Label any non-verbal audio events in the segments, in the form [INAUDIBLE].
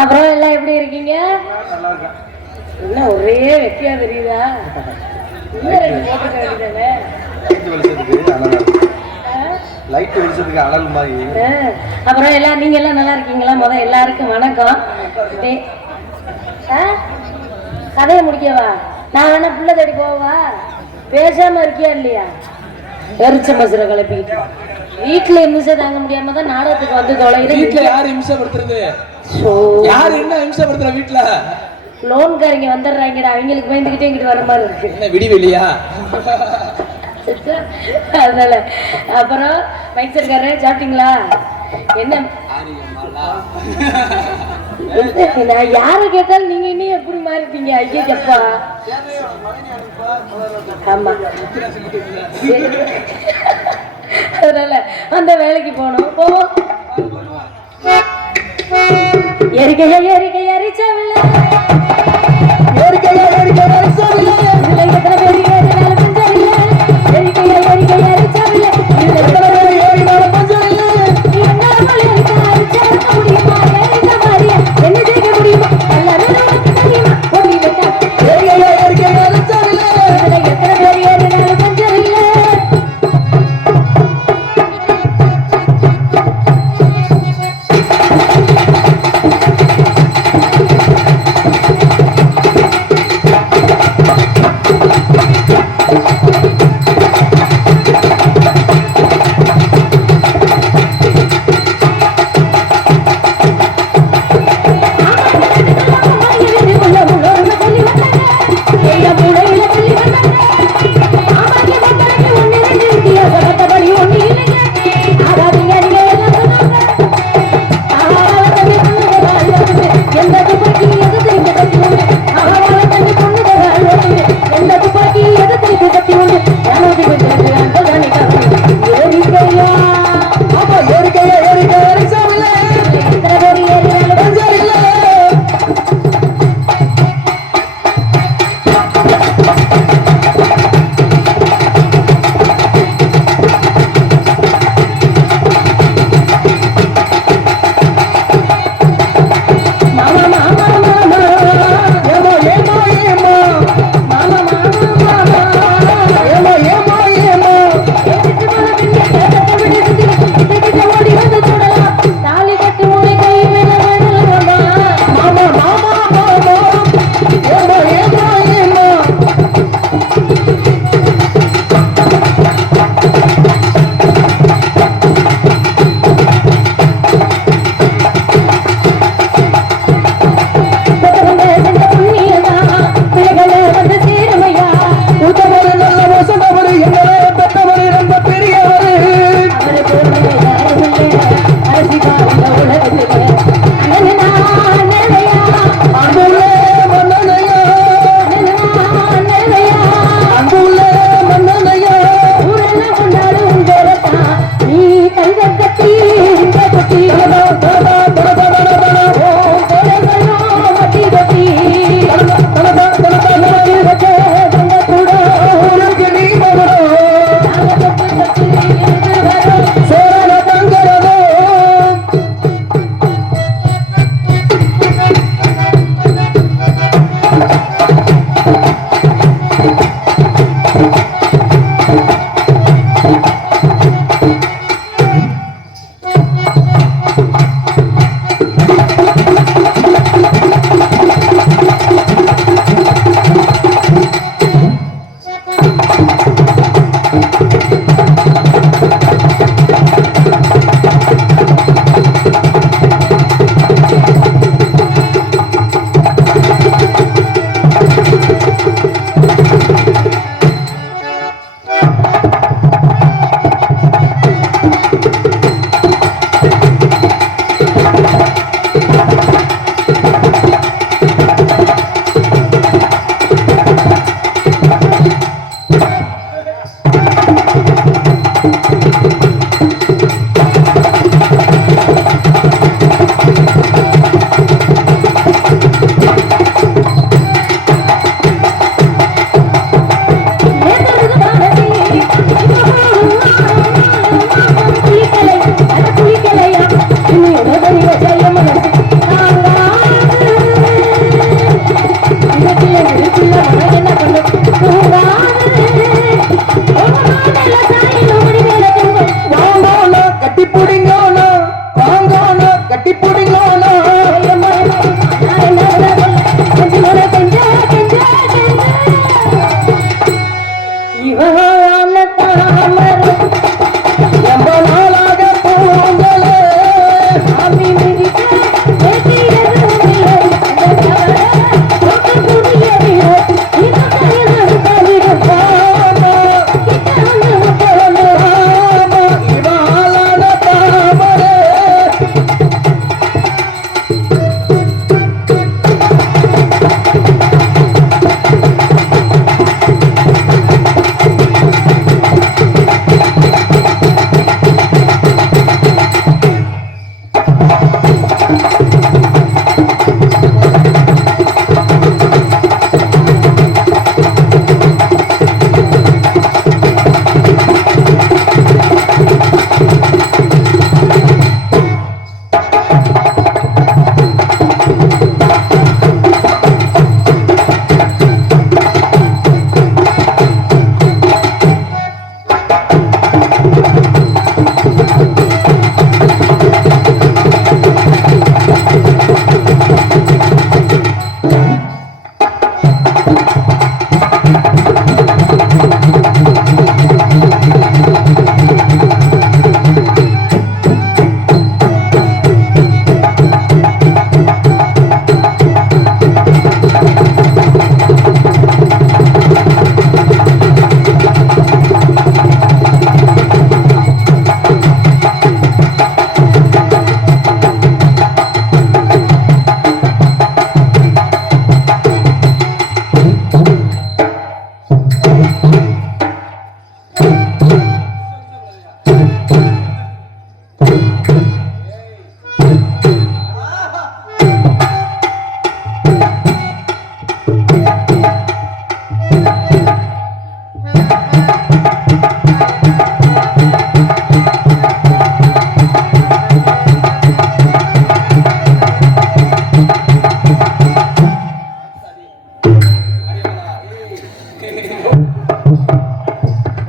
அப்புறம் எல்லாம் எப்படி இருக்கீங்க? என்ன ஒரே வெட்டியா தெரியுதா? லைட் வெளிச்சத்துக்கு அனல் மாதிரி. அப்புறம் எல்லாம் நீங்க எல்லாம் நல்லா இருக்கீங்களா? முத எல்லாருக்கும் வணக்கம்? கதையை முடிக்கவா? நான் வேணா பிள்ளை தேடி போவா? பேசாம இருக்கியா இல்லையா? எரிச்ச மசுரை கிளப்பிக்கிட்டு வீட்டுல இம்சை தாங்க முடியாம தான் நாடகத்துக்கு வந்து வீட்டுல தொலைகிறேன் யாரு இம்சப்படுத்துறது? யாரு என்ன இம்சப்படுத்துற வீட்டுல லோன்காரங்க வந்துடுறாங்கடா. அவங்களுக்கு பயந்துகிட்டே இங்கிட்டு வர மாதிரி இருக்கு. என்ன விடிவெளியா அதனால அப்புறம் மைசூர்காரே சாப்பிட்டீங்களா? என்ன? நான் யாரை கேட்டாலும் நீங்க இன்னும் எப்படி மாறிட்டீங்க? ஐயா ஜப்பா ஆமா. அதனால அந்த வேலைக்கு போகணும். போவோம். எரிக்கையா எரிக்கை எரிச்சவில்லை தாலி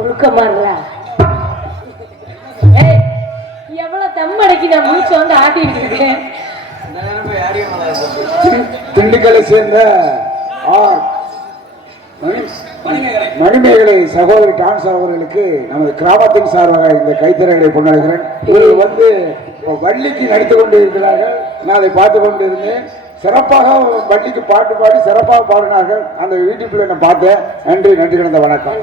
ஒழுக்கமாங்களா எவ்வளவு தம் வந்து ஆட்டிட்டு இருக்கேன் திண்டுக்கலை சேர்ந்த ஆர் மணிமேகலை சகோதரி டான்ஸ் அவர்களுக்கு நமது கிராமத்தின் சார்பாக இந்த கைத்தறைகளை கொண்டாடுகிறேன். இவர்கள் வந்து வள்ளிக்கு நடித்துக் கொண்டு இருக்கிறார்கள் நான் அதை பார்த்து கொண்டு இருந்தேன் சிறப்பாக வள்ளிக்கு பாட்டு பாடி சிறப்பாக பாடினார்கள். அந்த யூடியூப்ல நான் பார்த்தேன். நன்றி நன்றி கிடந்த வணக்கம்.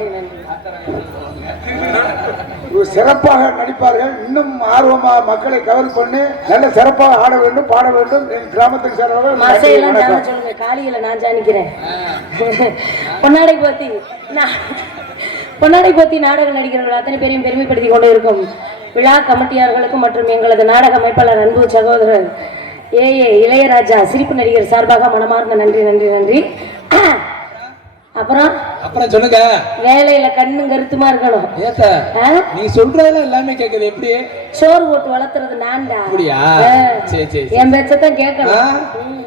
சிறப்பாக நடிப்பார்கள். இன்னும் ஆர்வமாக மக்களை கவர் பண்ணி நல்ல சிறப்பாக ஆட வேண்டும் பாட வேண்டும். என் வணக்கம். சொல்லுங்க. காளியில நான் ஜானிக்கிறேன். பொன்னாடை போத்தி நான் பொன்னாடை போத்தி நாடக நடிகர்கள் அத்தனை பேரையும் பெருமைப்படுத்திக் கொண்டு இருக்கும் விழா கமிட்டியார்களுக்கும் மற்றும் எங்களது நாடக அமைப்பாளர் அன்பு சகோதரர் ஏ ஏ இளையராஜா சிரிப்பு நடிகர் சார்பாக மனமார்ந்த நன்றி நன்றி நன்றி. அப்புறம்? அப்புறம் சொல்லுங்க. வேலையில கண்ணும் கருத்துமா இருக்கணும்? நீ சொல்றதெல்லாம் எல்லாமே கேக்குது. எப்படி? சோறு போட்டு வளர்த்துறது நான்டா. அப்படியா. சரி சரி. என் பேச்சத்தான்? கேட்கணும்.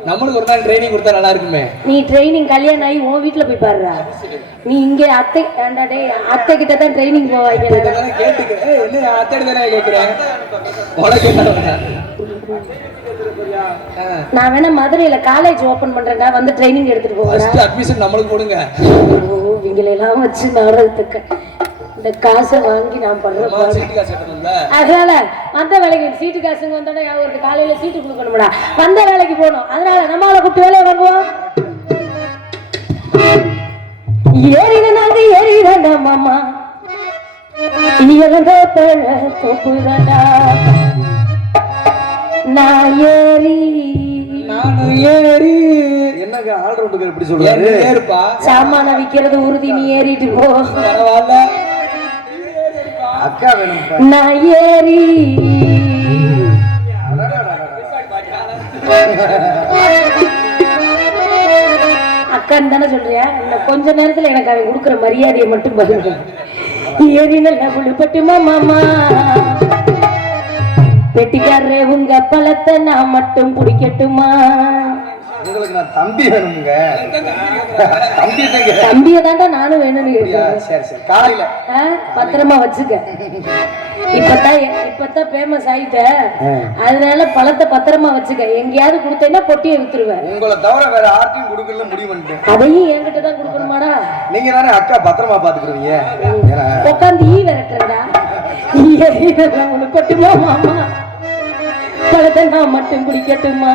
நம்மளுக்கு ஒரு நாள் ட்ரைனிங் கொடுத்தா நல்லா இருக்குமே. நீ ட்ரைனிங் கல்யாணம் ஆகி உன் வீட்டுல போய் பாருடா. நீ இங்கே அத்தை ஏன்டா டேய் அத்தை கிட்ட தான் ட்ரைனிங் போவாங்க இதெல்லாம் கேட்டுக்க ஏய், என்ன அத்தடி தானே கேக்குறேன் உனக்கு. நான் வேணா மதுரையில காலேஜ் ஓபன் பண்றேன்டா வந்து ட்ரைனிங் எடுத்துட்டு ஃபர்ஸ்ட் அட்மிஷன் நம்மளுக்கு கொடுங்க ஓ இவங்களெல்லாம் வச்சு நாடகத்துக்கு. இந்த காசை வாங்கி நான் பண்ற அம்மா, பாடு. சீட்டு காசு எடுக்கணும்ல அதனால வந்த வேலைக்கு சீட்டு காசுங்க வந்தோடனே அவருக்கு காலையில சீட்டு கொடுக்கணும்டா. வந்த வேலைக்கு போகணும். அதனால நம்மளை கூப்பிட்டு வேலையை வாங்குவோம். ஏறின நாங்க ஏறிடா மாமா இறந்த பழ தொப்புதடா நான் ஏறி. நானும் ஏறி. என்னங்க ஆள் ரவுண்டுக்கு எப்படி ஏறி சொல்றாரு ஏறுப்பா. சாமான விக்கிறது உறுதி நீ ஏறிட்டு போ. பரவாயில்ல. அக்கா வேணும் நான் ஏறி. அக்கான்னு தானே சொல்றியா? இன்னும் கொஞ்ச நேரத்துல எனக்கு அவன் கொடுக்குற மரியாதையை மட்டும் பாருங்க ஏறி நல்லா விழுப்பட்டுமா மாமா? பெட்டிக்காரரே உங்க பழத்தை நான் மட்டும் பிடிக்கட்டுமா உங்களுக்கு நான் தம்பி வேணுமுங்க. தம்பி தாங்க தம்பியை தாண்டா நானும் வேணும்னு? கேட்கிறேன் சரி சரி. காலையில. ஆ, பத்திரமா வச்சுக்க. இப்பதான் இப்பதான் ஃபேமஸ் ஆயிட்ட. அதனால பழத்தை பத்திரமா வச்சுக்க. எங்கேயாவது கொடுத்தேன்னா பொட்டியை வித்துருவேன். உங்களை தவிர வேற யார்ட்டையும் கொடுக்கல முடிவு பண்ணிட்டேன். அதையும் என்கிட்ட தான் கொடுக்கணுமாடா? நீங்க தானே அக்கா பத்திரமா பாத்துக்கிறீங்க உட்காந்து ஈ உனக்கு கொட்டுமா மாமா? பழத்தை நான் மட்டும் குடிக்கட்டுமா?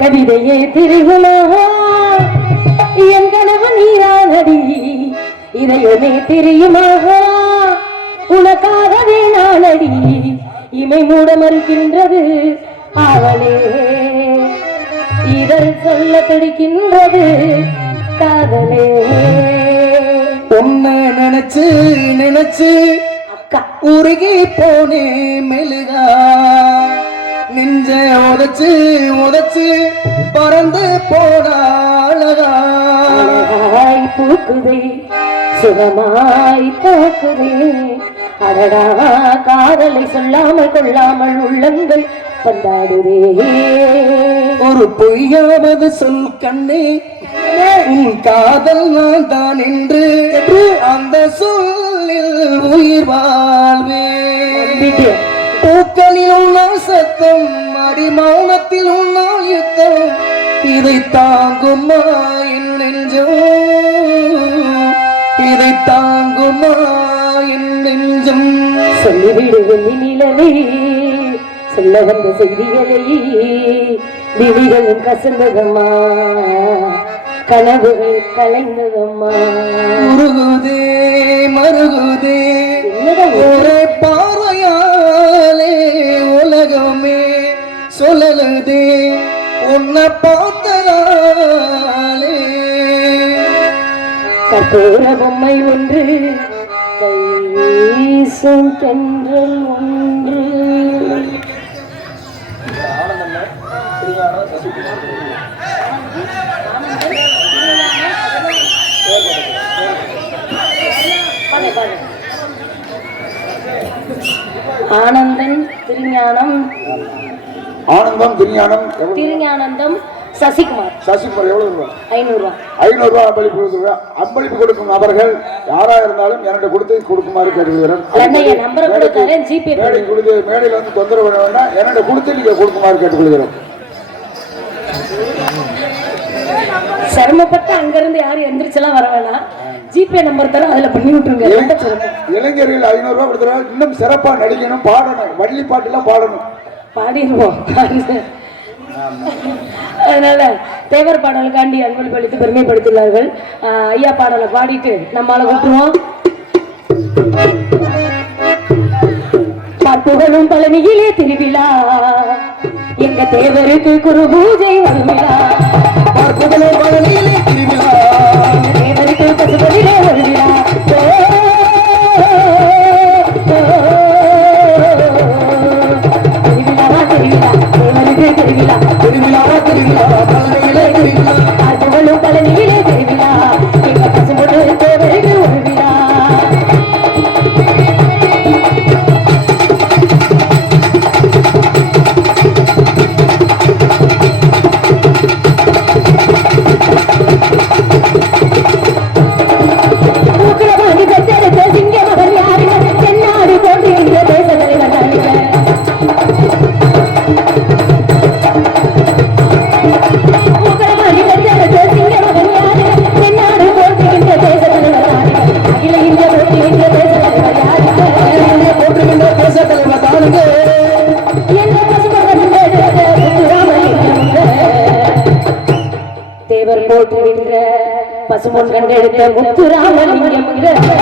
கவிதையே திருகுமா என் கனவு நீரானடி இதையுமே தெரியுமா? உனக்காகவே நாளடி இமை மூட மறுக்கின்றது அவளே இதழ் சொல்ல துடிக்கின்றது காதலே. உன்னை நினைச்சு நினைச்சு உருகி போனே மெழுகா. நெஞ்ச உதச்சு உதச்சு பறந்து அழகாய் பூக்குதே சுகமாய் தாக்குதே அடடா காதலை சொல்லாமல் கொள்ளாமல் உள்ளங்கள் பந்தாடுதே. ஒரு பொய்யாவது சொல் கண்ணே உன் காதல் நான் தான் என்று அந்த சொல்லில் உயிர் நம்பிட்டு, பூக்களில் உன்னால் சத்தம் அடி மௌனத்தில் உன்னால் யுத்தம் இதை தாங்குமா என் நெஞ்சம் இதை தாங்குமா என் நெஞ்சம்? சொல்லிவிடு வெள்ளி நிலவே சொல்ல வந்த செய்திகளை விழிகளும் கசந்ததம்மா கனவுகள் கலைந்ததம்மா. மருகுதே இது? ஒரே பார்வையாலே உலகமே சொல்லலுதே உன்னை பார்த்ததாலே. கற்பூர பொம்மை ஒன்று கை வீசும் தென்றல் ஒன்று. ஆனந்தன் திருஞானம். ஆனந்தம் திருஞானம்? திருஞானந்தம் சசிகுமார். சசிகுமார் எவ்வளவு ரூபா? ஐநூறுரூவா. ஐநூறு ரூபாய் அன்பளிப்பு கொடுக்குறோம் அன்பளிப்பு கொடுக்கும் நபர்கள் யாரா இருந்தாலும் என்னிட்ட கொடுத்து கொடுக்குமாறு கேட்டுக்கிறேன். மேடை கொடுத்து மேடையில் வந்து தொந்தரவு பண்ண வேண்டாம். என்னிட்ட கொடுத்து நீங்க கொடுக்குமாறு கேட்டுக்கொள்கிறோம் சிரமப்பட்டு அங்கிருந்து யாரும் எந்திரிச்செல்லாம் வர வேணாம். ஜிபே நம்பர் தரோம் அதுல பண்ணி விட்டுருங்க. இளைஞர்கள் ஐநூறு ரூபாய் கொடுத்துருவாங்க இன்னும் சிறப்பா நடிக்கணும் பாடணும் வள்ளி பாட்டுலாம் பாடணும். பாடிடுவோம். அதனால தேவர் பாடலுக்காண்டி அன்பளிப்பு அளித்து பெருமைப்படுத்தியுள்ளார்கள். ஐயா பாடலை பாடிட்டு நம்மால விட்டுருவோம் பார்ப்புகளும் பழனியிலே திருவிழா. எங்க தேவருக்கு குரு பூஜை பார்ப்புகளே பழனியிலே திருவிழா திருவிழா திருவிழாவா திருவிழா திருவிழா கண்டெடுத்த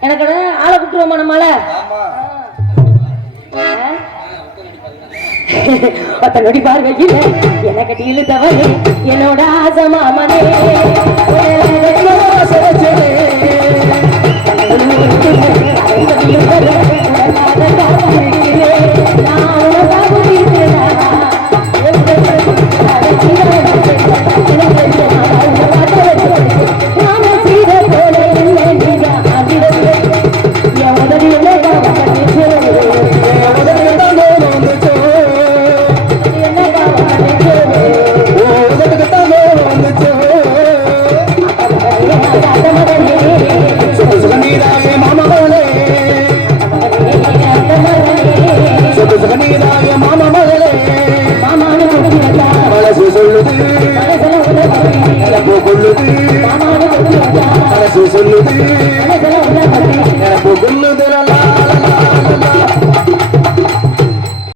எனக்கு ஆளை கூட்டுருவோமா நம்மளால பத்த நொடி பார்வையில் எனக்கு இழுத்தவனே என்னோட ஆசை மாமனே. [LAUGHS] சுகநீராயே